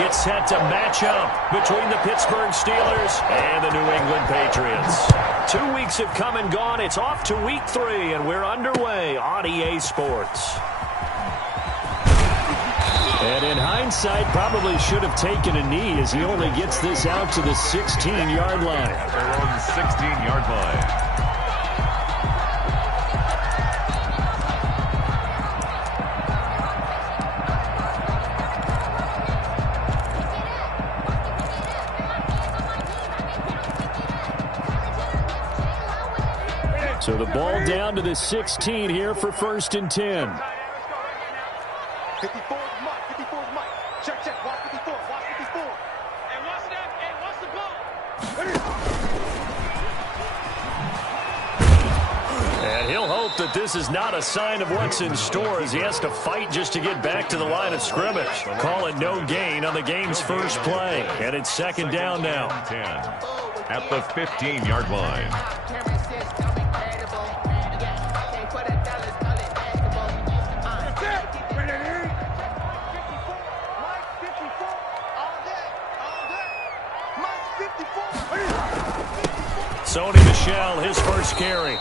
get set to match up between the Pittsburgh Steelers and the New England Patriots. 2 weeks have come and gone. It's off to week 3, and we're underway on EA Sports. And in hindsight, probably should have taken a knee as he only gets this out to the 16-yard line. They're on the 16-yard line. So the ball down to the 16 here for 1st and 10. 54 is Mike. 54 is Mike. Check, check. Watch 54. Watch 54. And watch that. And watch the ball. And he'll hope that this is not a sign of what's in store as he has to fight just to get back to the line of scrimmage. Call it no gain on the game's first play. And it's 2nd down now. 10 at the 15-yard line. Sony Michel, his first carry.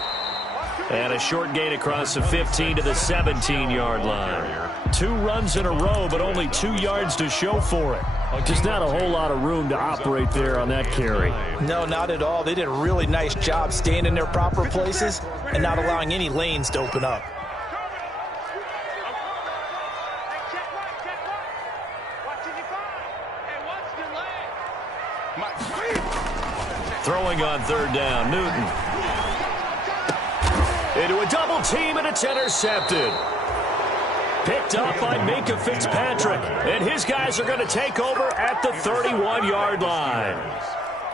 And a short gain across the 15 to the 17-yard line. 2 runs in a row, but only 2 yards to show for it. Just not a whole lot of room to operate there on that carry. No, not at all. They did a really nice job staying in their proper places and not allowing any lanes to open up. Throwing on 3rd down, Newton. Into a double team, and it's intercepted. Picked up by Minkah Fitzpatrick. And his guys are going to take over at the 31-yard line.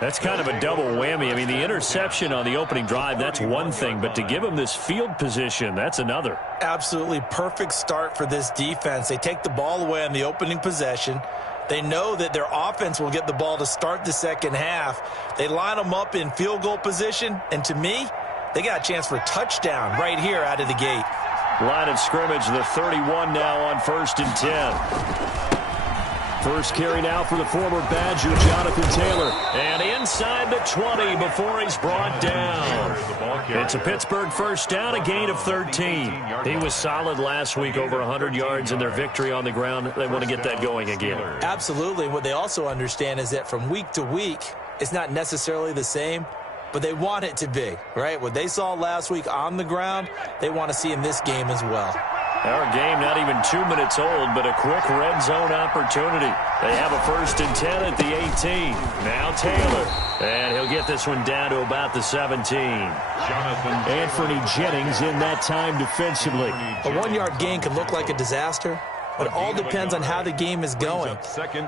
That's kind of a double whammy. I mean, the interception on the opening drive, that's one thing. But to give him this field position, that's another. Absolutely perfect start for this defense. They take the ball away on the opening possession. They know that their offense will get the ball to start the second half. They line them up in field goal position, and to me, they got a chance for a touchdown right here out of the gate. Line of scrimmage, the 31 now on 1st and 10. First carry now for the former Badger, Jonathan Taylor. And inside the 20 before he's brought down. It's a Pittsburgh first down, a gain of 13. He was solid last week, over 100 yards in their victory on the ground. They want to get that going again. Absolutely. What they also understand is that from week to week, it's not necessarily the same, but they want it to be, right? What they saw last week on the ground, they want to see in this game as well. Our game not even 2 minutes old, but a quick red zone opportunity. They have a 1st and 10 at the 18. Now Taylor. And he'll get this one down to about the 17. Anthony Jennings in that time defensively. A 1-yard gain can look like a disaster, but it all depends on how the game is going.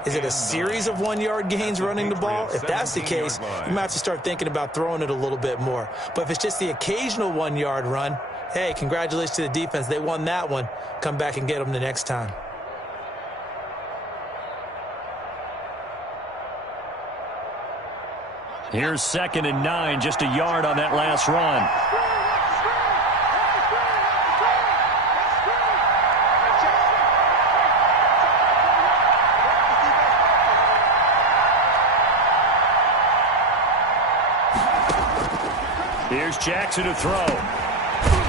Is it a series of 1-yard gains running the ball? If that's the case, you might have to start thinking about throwing it a little bit more. But if it's just the occasional 1-yard run, hey, congratulations to the defense. They won that one. Come back and get them the next time. Here's 2nd and 9, just a yard on that last run. Here's Jackson to throw.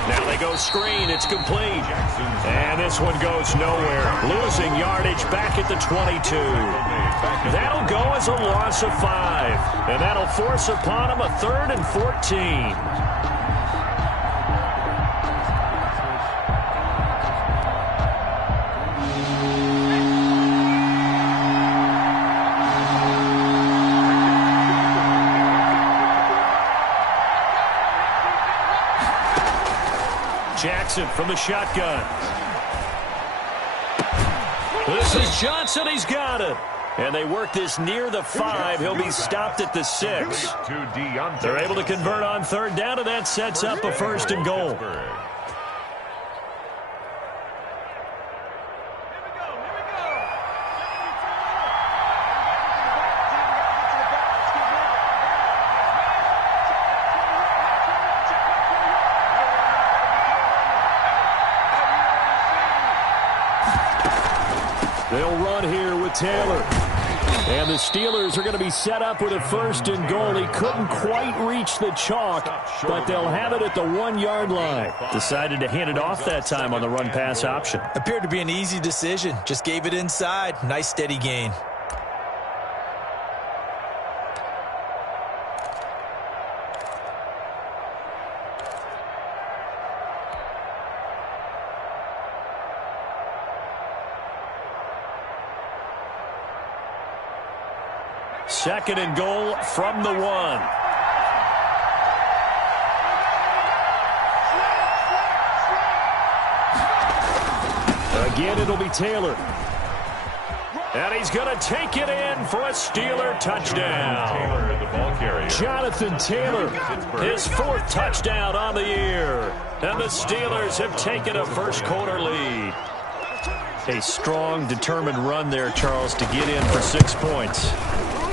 Now they go screen. It's complete. And this one goes nowhere. Losing yardage back at the 22. That'll go as a loss of 5. And that'll force upon him a 3rd and 14. Jackson from the shotgun. This is Johnson. He's got it. And they work this near the 5. He'll be stopped at the 6. They're able to convert on 3rd down, and that sets up a 1st and goal. They'll run here with Taylor. And the Steelers are going to be set up with a 1st and goal. He couldn't quite reach the chalk, but they'll have it at the 1-yard line. Decided to hand it off that time on the run-pass option. Appeared to be an easy decision. Just gave it inside. Nice steady gain. Second and goal from the 1. Again, it'll be Taylor. And he's going to take it in for a Steeler touchdown. Taylor, the ball carrier. Jonathan Taylor, his 4th touchdown on the year. And the Steelers have taken a first-quarter lead. A strong, determined run there, Charles, to get in for 6 points.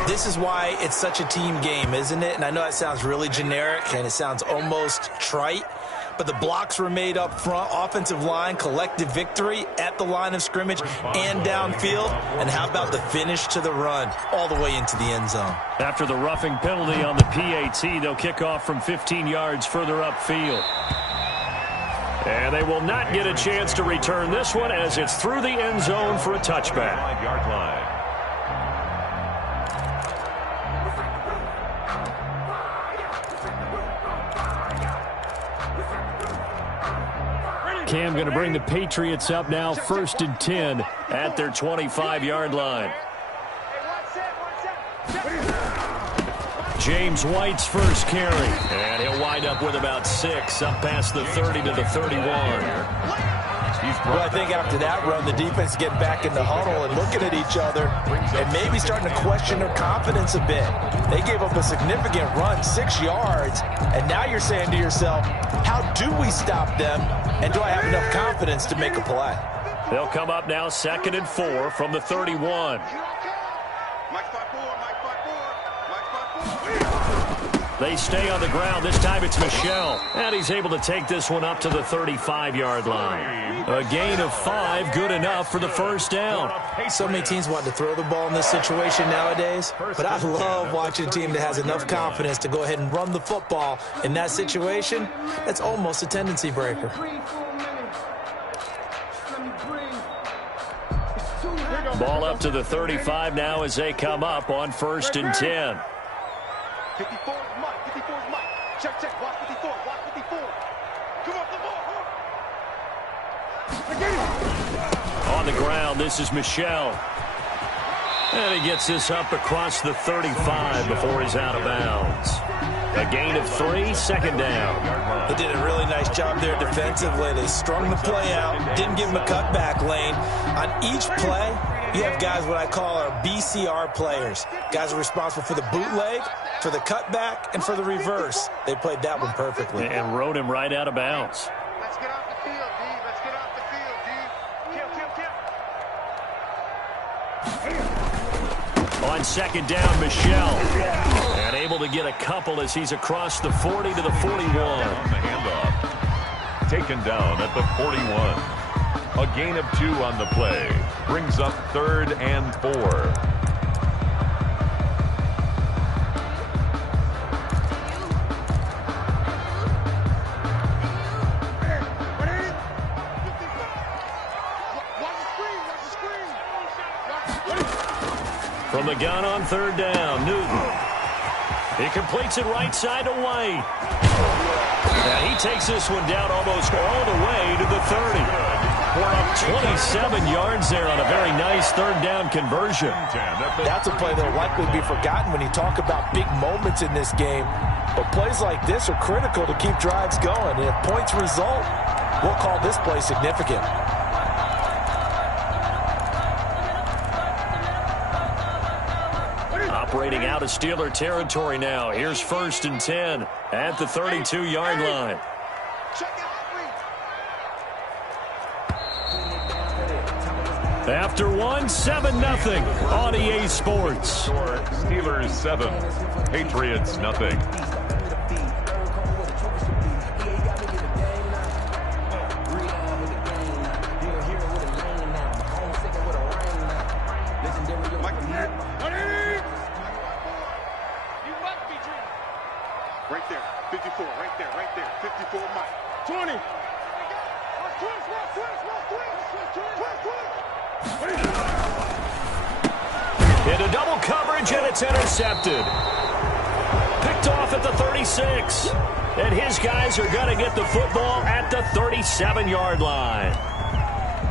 This is why it's such a team game, isn't it? And I know that sounds really generic and it sounds almost trite, but the blocks were made up front, offensive line, collective victory at the line of scrimmage and downfield. And how about the finish to the run all the way into the end zone? After the roughing penalty on the PAT, they'll kick off from 15 yards further upfield. And they will not get a chance to return this one as it's through the end zone for a touchback. 5-yard line. Cam going to bring the Patriots up now, 1st and 10 at their 25-yard line. James White's first carry, and he'll wind up with about 6 up past the 30 to the 31. Well, I think after that run, the defense getting back in the huddle and looking at each other and maybe starting to question their confidence a bit. They gave up a significant run, 6 yards, and now you're saying to yourself, how do we stop them, and do I have enough confidence to make a play? They'll come up now 2nd and 4 from the 31. They stay on the ground. This time it's Michel. And he's able to take this one up to the 35-yard line. A gain of 5, good enough for the first down. So many teams want to throw the ball in this situation nowadays, but I love watching a team that has enough confidence to go ahead and run the football in that situation. That's almost a tendency breaker. Ball up to the 35 now as they come up on 1st and 10. 54 is Mike. 54 is Mike. Check, check. Watch 54. Watch 54. Come off the ball. On the ground, this is Michel. And he gets this up across the 35 before he's out of bounds. A gain of 3, 2nd down. They did a really nice job there defensively. They strung the play out, didn't give him a cutback lane. On each play, you have guys what I call our BCR players. Guys are responsible for the bootleg, for the cutback, and for the reverse. They played that one perfectly. And rode him right out of bounds. Let's get off the field, D. Let's get off the field, D. Kill. On 2nd down, Michel. And able to get a couple as he's across the 40 to the 41. On the handoff. Taken down at the 41. A gain of 2 on the play. Brings up 3rd and 4. From the gun on 3rd down, Newton. He completes it right side to White. And he takes this one down almost all the way to the 30. We're up 27 yards there on a very nice 3rd down conversion. That's a play that will likely be forgotten when you talk about big moments in this game. But plays like this are critical to keep drives going. And if points result, we'll call this play significant. Operating out of Steeler territory now. Here's 1st and 10 at the 32-yard line. After 7-0 on EA Sports. Steelers 7, Patriots nothing. Right there. 54. Right there. Right there. 54, Mike. 20. Into double coverage, and it's intercepted. Picked off at the 36. And his guys are going to get the football at the 37-yard line.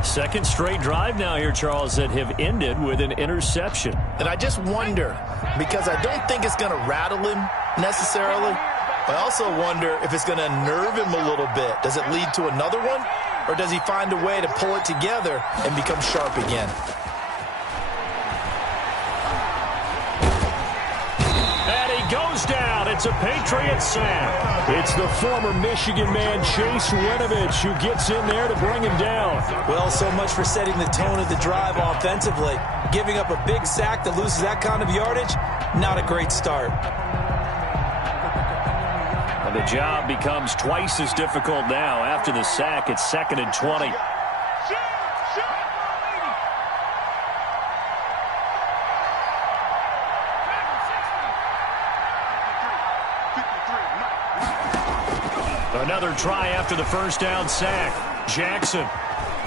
Second straight drive now here, Charles, that have ended with an interception. And I just wonder, because I don't think it's going to rattle him necessarily, I also wonder if it's going to nerve him a little bit. Does it lead to another one? Or does he find a way to pull it together and become sharp again? And he goes down. It's a Patriot sack. It's the former Michigan man, Chase Winovich, who gets in there to bring him down. Well, so much for setting the tone of the drive offensively. Giving up a big sack that loses that kind of yardage, not a great start. And the job becomes twice as difficult now. After the sack, it's 2nd and 20. Another try after the first down sack. Jackson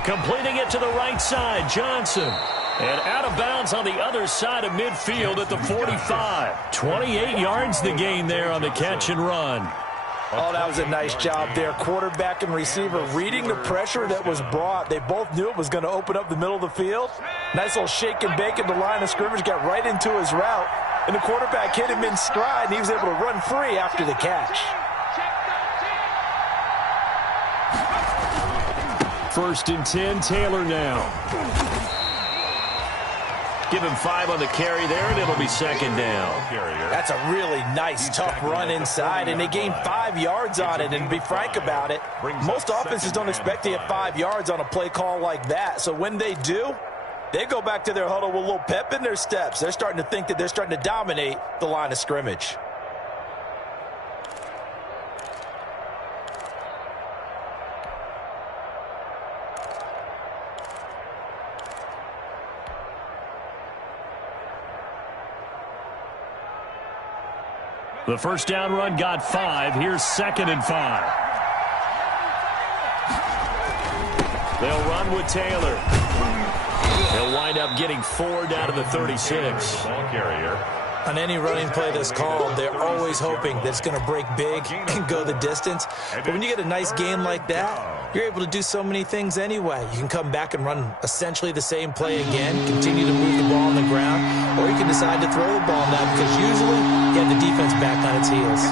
completing it to the right side. Johnson. And out of bounds on the other side of midfield at the 45. 28 yards the gain there on the catch and run. Oh, that was a nice job there. Quarterback and receiver reading the pressure that was brought. They both knew it was going to open up the middle of the field. Nice little shake and bake at the line of scrimmage. Got right into his route. And the quarterback hit him in stride, and he was able to run free after the catch. 1st and 10, Taylor now. Give him 5 on the carry there, and it'll be 2nd down. That's a really nice, tough run inside, and they gained 5 yards on it. And to be frank about it, most offenses don't expect to get 5 yards on a play call like that. So when they do, they go back to their huddle with a little pep in their steps. They're starting to think that they're starting to dominate the line of scrimmage. The first down run got 5. Here's 2nd and 5. They'll run with Taylor. He'll wind up getting 4 down to the 36. Ball carrier. On any running play that's called, they're always hoping that it's going to break big and go the distance. But when you get a nice game like that, you're able to do so many things anyway. You can come back and run essentially the same play again, continue to move the ball on the ground, or you can decide to throw the ball now because usually you have the defense back on its heels.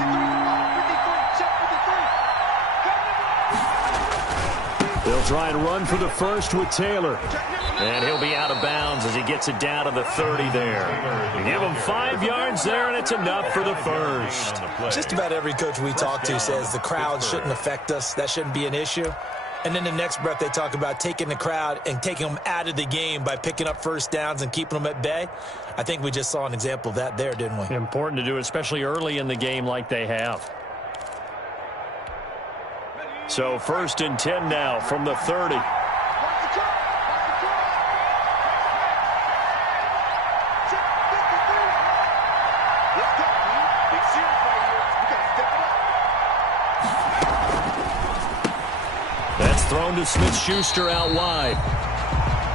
They'll try and run for the first with Taylor. And he'll be out of bounds as he gets it down to the 30 there. Give him 5 yards there, and it's enough for the first. Just about every coach we talk to says the crowd shouldn't affect us. That shouldn't be an issue. And then the next breath they talk about taking the crowd and taking them out of the game by picking up first downs and keeping them at bay. I think we just saw an example of that there, didn't we? Important to do, especially early in the game like they have. So 1st and 10 now from the 30. That's thrown to Smith-Schuster out wide.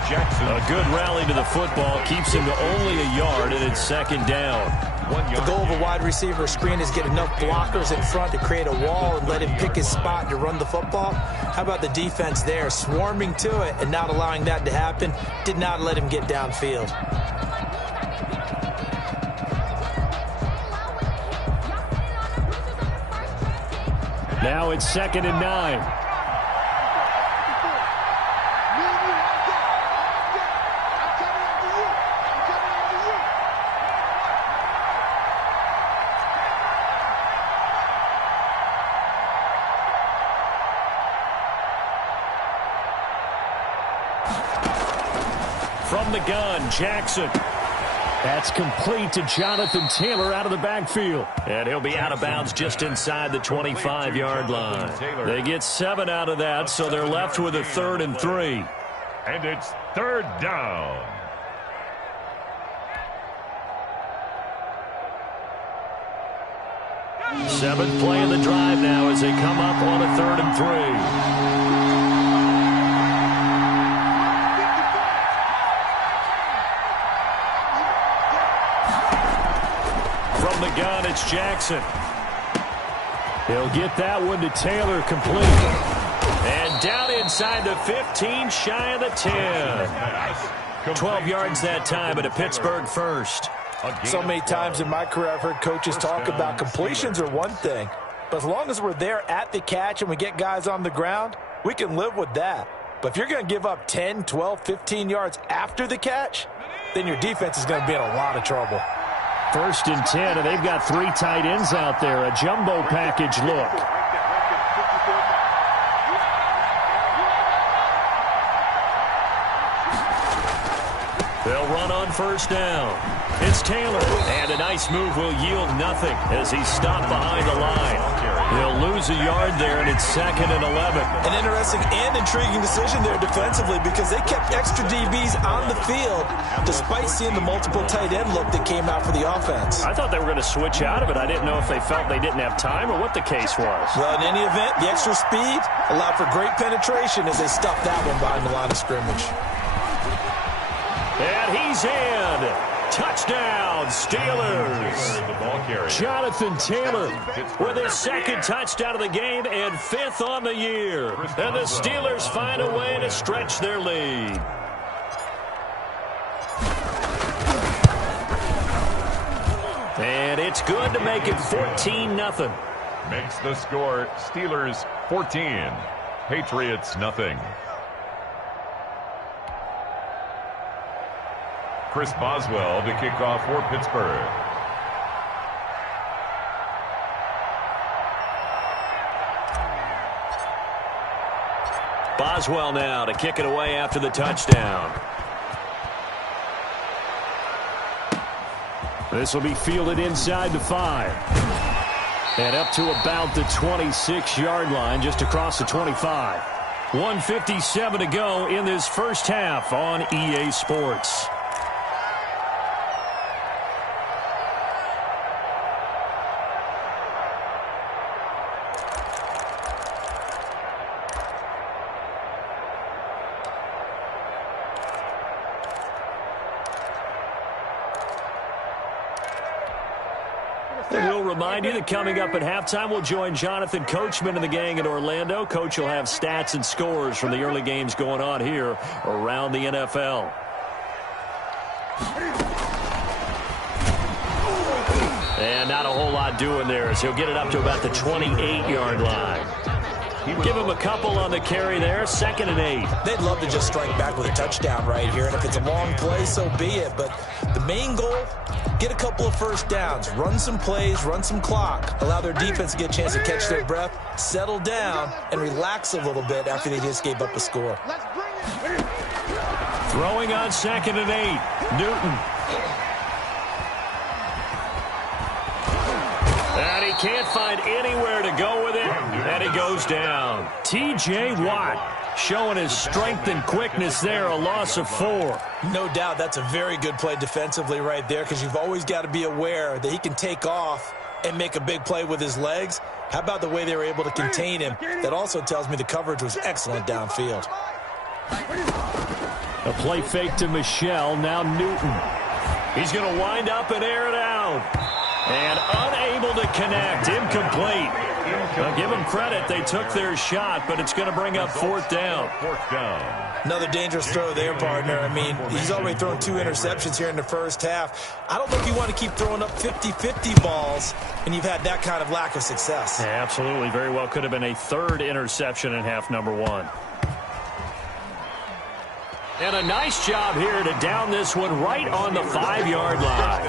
Jackson. A good rally to the football keeps him to only a yard, and it's 2nd down. The goal of a wide receiver screen is get enough blockers in front to create a wall and let him pick his spot to run the football. How about the defense there, swarming to it and not allowing that to happen? Did not let him get downfield. Now it's 2nd and 9. From the gun, Jackson. That's complete to Jonathan Taylor out of the backfield. And he'll be out of bounds just inside the 25-yard line. They get 7 out of that, so they're left with a 3rd and 3. And it's 3rd down. Seventh play of the drive now as they come up on a 3rd and 3. From the gun, it's Jackson. He'll get that one to Taylor complete. And down inside the 15, shy of the 10. 12 yards that time, but a Pittsburgh first. So many times in my career I've heard coaches talk about completions are one thing, but as long as we're there at the catch and we get guys on the ground, we can live with that. But if you're going to give up 10, 12, 15 yards after the catch, then your defense is going to be in a lot of trouble. 1st and 10, and they've got 3 tight ends out there. A jumbo package look. They'll run on 1st down. It's Taylor, and a nice move will yield nothing as he's stopped behind the line. He'll lose a yard there, and it's 2nd and 11. An interesting and intriguing decision there defensively because they kept extra DBs on the field despite seeing the multiple tight end look that came out for the offense. I thought they were going to switch out of it. I didn't know if they felt they didn't have time or what the case was. Well, in any event, the extra speed allowed for great penetration as they stuffed that one behind the line of scrimmage. And he's in. Touchdown, Steelers. Jonathan Taylor with his 2nd touchdown of the game and 5th on the year. And the Steelers find a way to stretch their lead. And it's good to make it 14-0. Makes the score Steelers 14, Patriots nothing. Chris Boswell to kick off for Pittsburgh. Boswell now to kick it away after the touchdown. This will be fielded inside the 5. And up to about the 26-yard line, just across the 25. 1:57 to go in this first half on EA Sports. We'll remind you that coming up at halftime, we'll join Jonathan Coachman and the gang in Orlando. Coach will have stats and scores from the early games going on here around the NFL. And not a whole lot doing there as he'll get it up to about the 28-yard line. Give him a couple on the carry there, 2nd and 8. They'd love to just strike back with a touchdown right here, and if it's a long play, so be it. But the main goal, get a couple of first downs, run some plays, run some clock, allow their defense to get a chance to catch their breath, settle down, and relax a little bit after they just gave up a score. Throwing on 2nd and 8, Newton. And he can't find anywhere to go with it, and he goes down. T.J. Watt showing his strength and quickness there, a loss of 4. No doubt that's a very good play defensively right there because you've always got to be aware that he can take off and make a big play with his legs. How about the way they were able to contain him? That also tells me the coverage was excellent downfield. A play fake to Michel, now Newton. He's going to wind up and air it out. And unable to connect, incomplete. Now give them credit, they took their shot, but it's going to bring up 4th down. Another dangerous throw there, partner. I mean, he's already thrown 2 interceptions here in the first half. I don't know if you want to keep throwing up 50-50 balls when you've had that kind of lack of success. Yeah, absolutely. Very well could have been a 3rd interception in half number 1. And a nice job here to down this one right on the 5-yard line.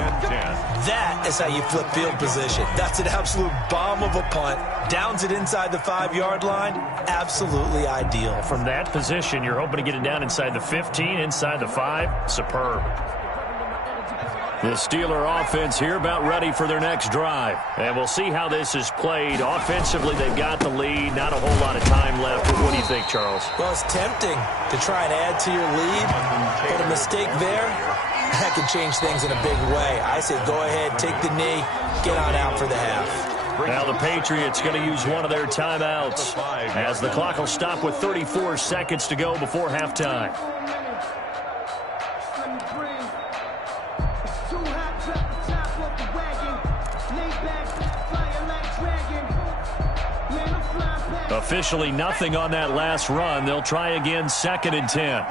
That is how you flip field position. That's an absolute bomb of a punt. Downs it inside the 5-yard line. Absolutely ideal. From that position, you're hoping to get it down inside the 15, inside the 5. Superb. The Steeler offense here about ready for their next drive. And we'll see how this is played. Offensively, they've got the lead. Not a whole lot of time left. What do you think, Charles? Well, it's tempting to try and add to your lead. But a mistake there, that can change things in a big way. I say go ahead, take the knee, get on out for the half. Now the Patriots going to use one of their timeouts as the clock will stop with 34 seconds to go before halftime. Officially nothing on that last run. They'll try again, 2nd and 10.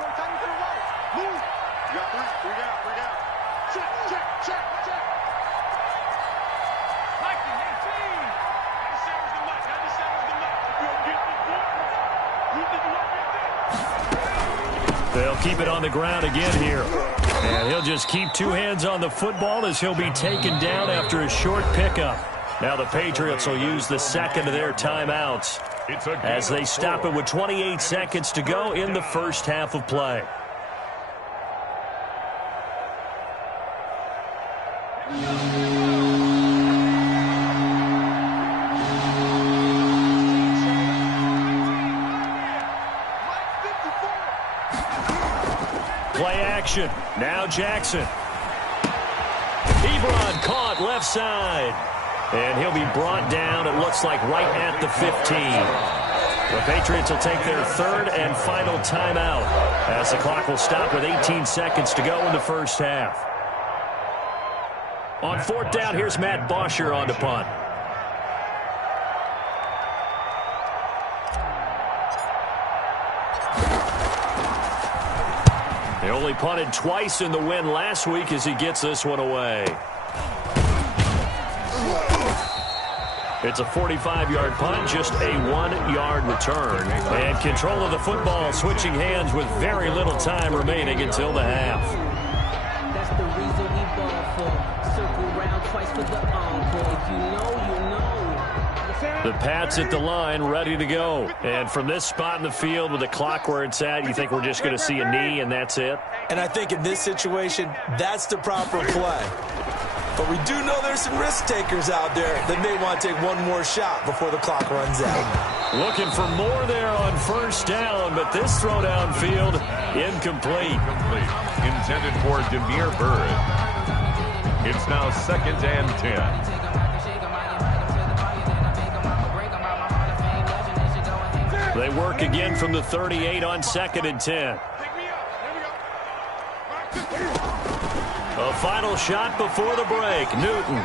They'll keep it on the ground again here. And he'll just keep 2 hands on the football as he'll be taken down after a short pickup. Now the Patriots will use the second of their timeouts as they stop it with 28 seconds to go in the first half of play. Play action. Now Jackson. Ebron caught left side. And he'll be brought down, it looks like, right at the 15. The Patriots will take their 3rd and final timeout as the clock will stop with 18 seconds to go in the first half. On 4th down, here's Matt Bosher on to punt. They only punted twice in the win last week as he gets this one away. It's a 45-yard punt, just a 1-yard return. And control of the football, switching hands with very little time remaining until the half. That's the reason we ball for. Circle round twice for the encore. If you know, you know. The Pats at the line, ready to go. And from this spot in the field with the clock where it's at, you think we're just going to see a knee and that's it? And I think in this situation, that's the proper play. But we do know there's some risk takers out there that may want to take one more shot before the clock runs out. Looking for more there on 1st down, but this throw downfield, incomplete. Intended for Demir Bird. It's now 2nd and 10. They work again from the 38 on 2nd and 10. A final shot before the break. Newton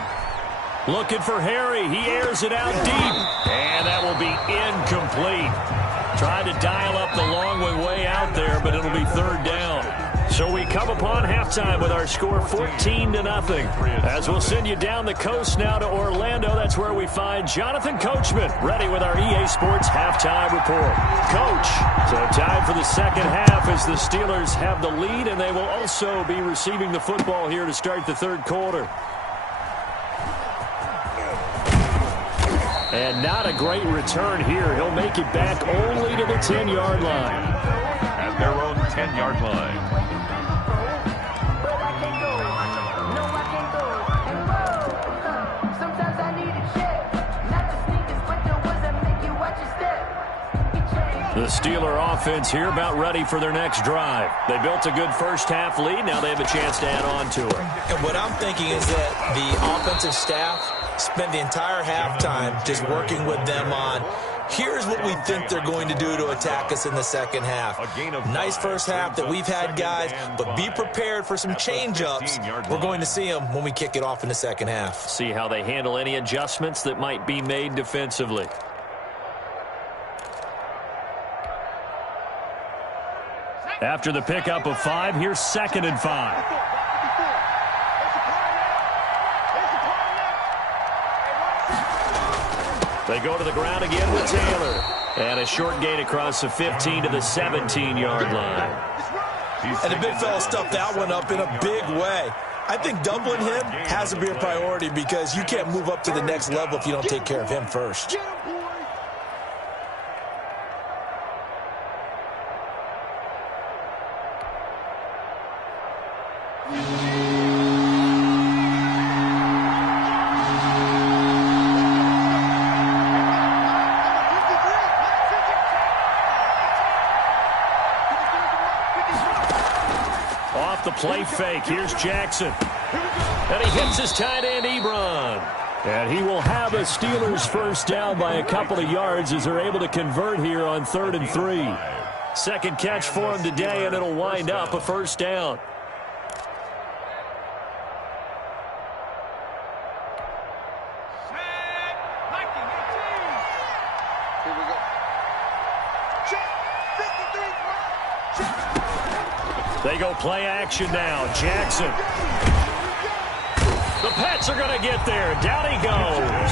looking for Harry. He airs it out deep. And that will be incomplete. Tried to dial up the long way out there, but it'll be 3rd down. So we come upon halftime with our score 14-0. As we'll send you down the coast now to Orlando. That's where we find Jonathan Coachman ready with our EA Sports halftime report. Coach, so time for the second half as the Steelers have the lead, and they will also be receiving the football here to start the 3rd quarter. And not a great return here. He'll make it back only to the 10-yard line. At their own 10-yard line. The Steeler offense here about ready for their next drive. They built a good first half lead. Now they have a chance to add on to it. And what I'm thinking is that the offensive staff spent the entire halftime just working with them on, here's what we think they're going to do to attack us in the second half. Nice first half that we've had, guys, but be prepared for some change-ups. We're going to see them when we kick it off in the second half. See how they handle any adjustments that might be made defensively. After the pickup of 5, here's 2nd and 5. They go to the ground again with Taylor. And a short gain across the 15 to the 17-yard line. And the big fella stuffed that one up in a big way. I think doubling him has to be a priority because you can't move up to the next level if you don't take care of him first. Off the play fake, here's Jackson. And he hits his tight end, Ebron. And he will have a Steelers first down by a couple of yards as they're able to convert here on 3rd and 3. Second catch for him today, and it'll wind up a first down. They go play action now. Jackson. The Pats are going to get there. Down he goes.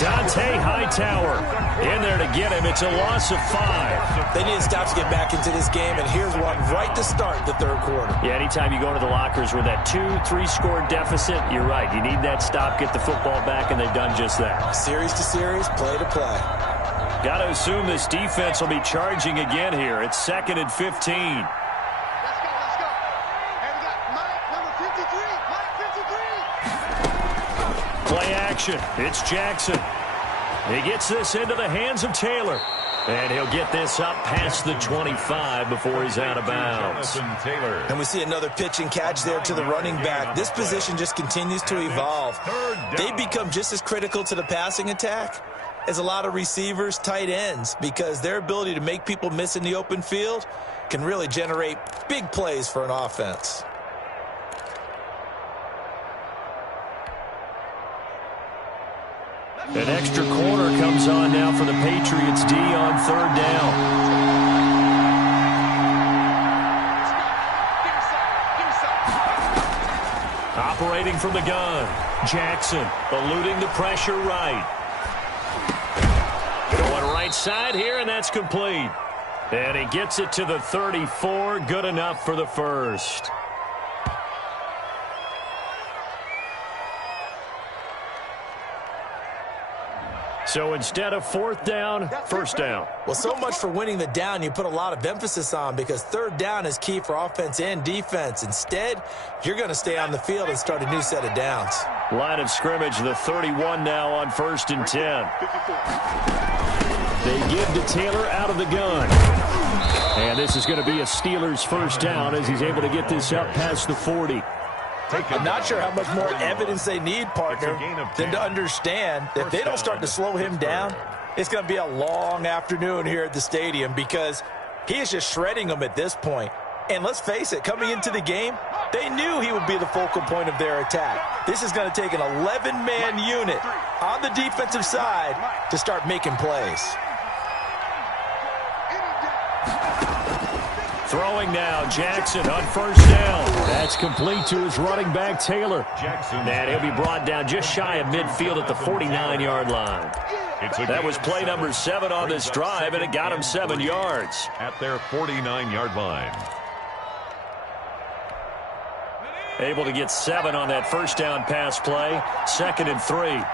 Dante Hightower in there to get him. It's a loss of 5. They need to stop to get back into this game, and here's one right to start the third quarter. Yeah, anytime you go to the lockers with that 2-3 score deficit, you're right. You need that stop, get the football back, and they've done just that. Series to series, play to play. Got to assume this defense will be charging again here. It's 2nd and 15. Play action. It's Jackson. He gets this into the hands of Taylor. And he'll get this up past the 25 before he's out of bounds. And we see another pitch and catch there to the running back. This position just continues to evolve. They become just as critical to the passing attack as a lot of receivers, tight ends, because their ability to make people miss in the open field can really generate big plays for an offense. An extra corner comes on now for the Patriots D on 3rd down. Operating from the gun. Jackson eluding the pressure right. Going right side here, and that's complete. And he gets it to the 34. Good enough for the first. So instead of 4th down, first down. Well, so much for winning the down you put a lot of emphasis on, because 3rd down is key for offense and defense. Instead, you're going to stay on the field and start a new set of downs. Line of scrimmage, the 31 now on 1st and 10. They give to Taylor out of the gun. And this is going to be a Steelers first down as he's able to get this up past the 40. I'm not sure how much more evidence they need, partner, than to understand that if they don't start to slow him down, it's going to be a long afternoon here at the stadium, because he is just shredding them at this point. And let's face it, coming into the game, they knew he would be the focal point of their attack. This is going to take an 11-man unit on the defensive side to start making plays. Throwing now, Jackson on first down. That's complete to his running back, Taylor. And he'll be brought down just shy of midfield at the 49-yard line. That was play number 7 on this drive, and it got him 7 yards. At their 49-yard line. Able to get 7 on that first down pass play. 2nd and 3.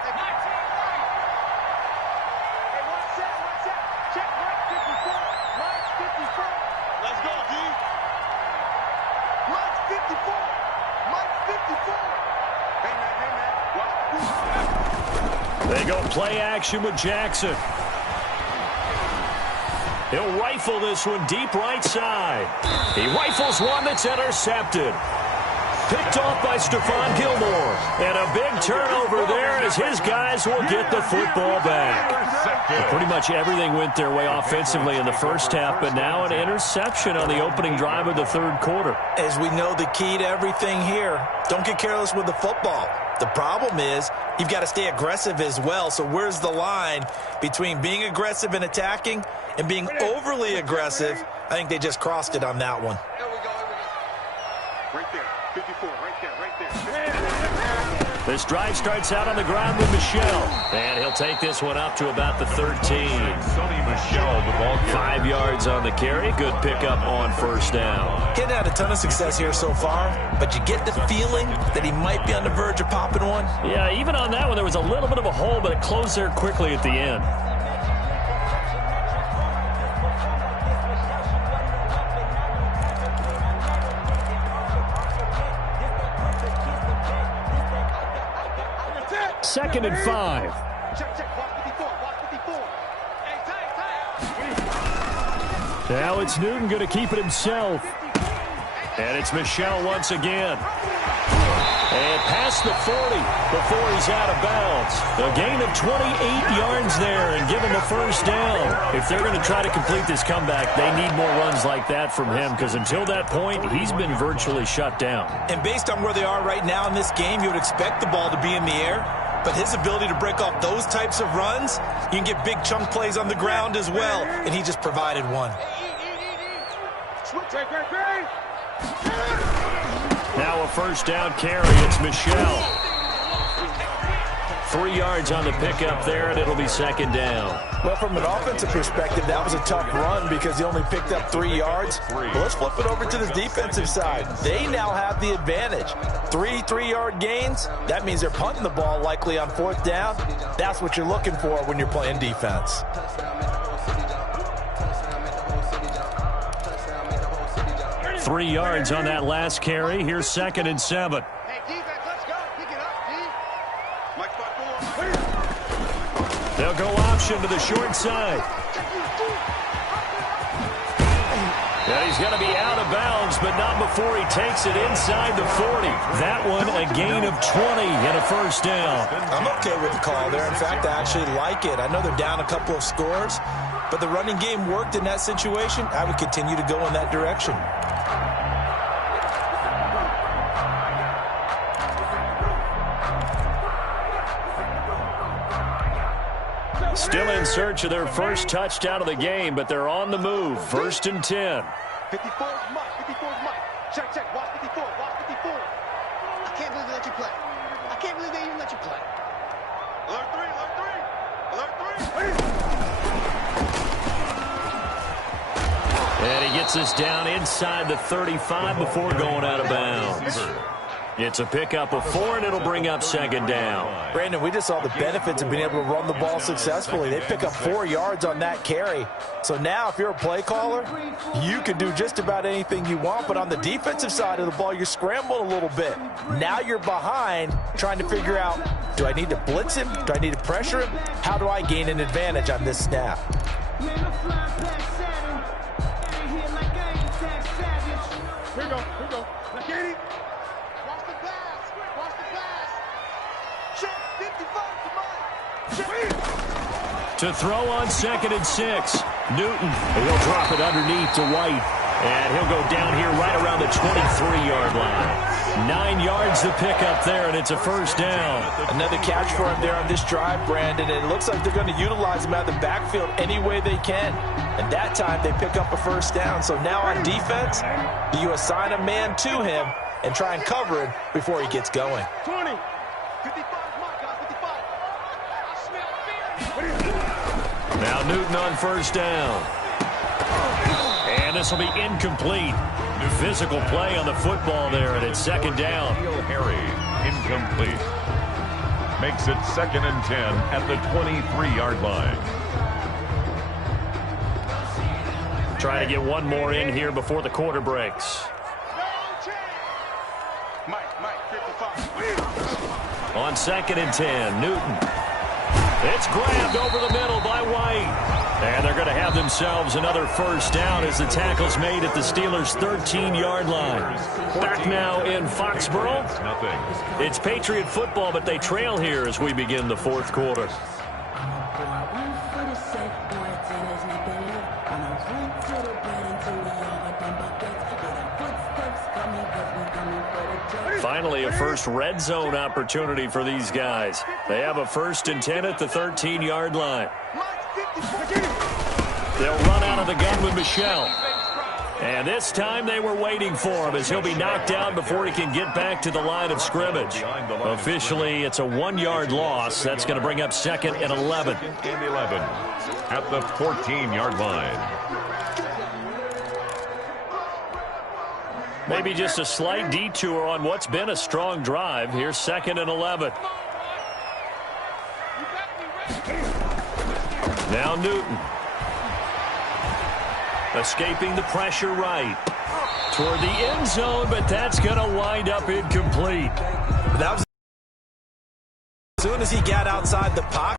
They go play action with Jackson. He'll rifle this one deep right side. He rifles one that's intercepted. Picked off by Stephon Gilmore. And a big turnover there as his guys will get the football back. Well, pretty much everything went their way offensively in the first half, but now an interception on the opening drive of the third quarter. As we know, the key to everything here, don't get careless with the football. The problem is you've got to stay aggressive as well. So where's the line between being aggressive and attacking and being overly aggressive? I think they just crossed it on that one. Right there, 54, right there. This drive starts out on the ground with Michel. And he'll take this one up to about the 13. Sonny Michel, the ball carrier. 5 yards on the carry. Good pickup on first down. Getting had a ton of success here so far, but you get the feeling that he might be on the verge of popping one. Yeah, even on that one, there was a little bit of a hole, but it closed there quickly at the end. Second and 5. Check, watch 54, watch 54. Hey, tight. Now it's Newton going to keep it himself. And it's Michel once again. And past the 40 before he's out of bounds. A gain of 28 yards there and give him a first down. If they're going to try to complete this comeback, they need more runs like that from him because until that point, he's been virtually shut down. And based on where they are right now in this game, you would expect the ball to be in the air. But his ability to break off those types of runs, you can get big chunk plays on the ground as well, and he just provided one. Now a first down carry. It's Michel. 3 yards on the pickup there, and it'll be second down. Well, from an offensive perspective, that was a tough run because he only picked up 3 yards. Well, let's flip it over to the defensive side. They now have the advantage. 3 3-yard gains. That means they're punting the ball likely on 4th down. That's what you're looking for when you're playing defense. Three yards on that last carry. Here's 2nd and 7. Hey, defense, let's go. Pick it up, D. Mike spot 4. They'll go option to the short side. And he's going to be out of bounds, but not before he takes it inside the 40. That one a gain of 20 and a first down. I'm okay with the call there. In fact, I actually like it. I know they're down a couple of scores, but the running game worked in that situation. I would continue to go in that direction. Still in search of their first touchdown of the game, but they're on the move. 1st and 10. 54 is Mike. 54 is Mike. Check, check. Watch 54. Watch 54. I can't believe they let you play. I can't believe they even let you play. Alert 3. Alert 3. Alert 3. And he gets us down inside the 35 before going out of bounds. It's a pickup of 4, and it'll bring up 2nd down. Brandon, we just saw the benefits of being able to run the ball successfully. They pick up 4 yards on that carry. So now if you're a play caller, you can do just about anything you want. But on the defensive side of the ball, you're scrambling a little bit. Now you're behind trying to figure out, do I need to blitz him? Do I need to pressure him? How do I gain an advantage on this snap? Here we go. Here we go. Now get it. Watch the pass. Watch the pass. Check 55 to Mike. Check. To throw on 2nd and 6. Newton. He'll drop it underneath to White. And he'll go down here right around the 23-yard line. 9 yards to pick up there, and it's a first down. Another catch for him there on this drive, Brandon. And it looks like they're going to utilize him out of the backfield any way they can. And that time they pick up a first down. So now on defense, you assign a man to him and try and cover it before he gets going. 20. 55 Mike, guys. 55. Now Newton on first down. And this will be incomplete. Physical play on the football there, and it's 2nd down. Harry, incomplete. Makes it 2nd and 10 at the 23-yard line. Trying to get one more in here before the quarter breaks. Mike, 55. On 2nd and 10, Newton. It's grabbed over the middle by White. And they're going to have themselves another first down as the tackle's made at the Steelers' 13-yard line. Back now in Foxborough. It's Patriot football, but they trail here as we begin the 4th quarter. Finally, a first red zone opportunity for these guys. They have a 1st and 10 at the 13-yard line. They'll run out of the gun with Michel. And this time they were waiting for him as he'll be knocked down before he can get back to the line of scrimmage. Officially, it's a 1-yard loss. That's going to bring up 2nd and 11. 2nd and 11 at the 14-yard line. Maybe just a slight detour on what's been a strong drive. Here's 2nd and 11. Now Newton. Escaping the pressure right. Toward the end zone, but that's going to wind up incomplete. That was as soon as he got outside the pocket.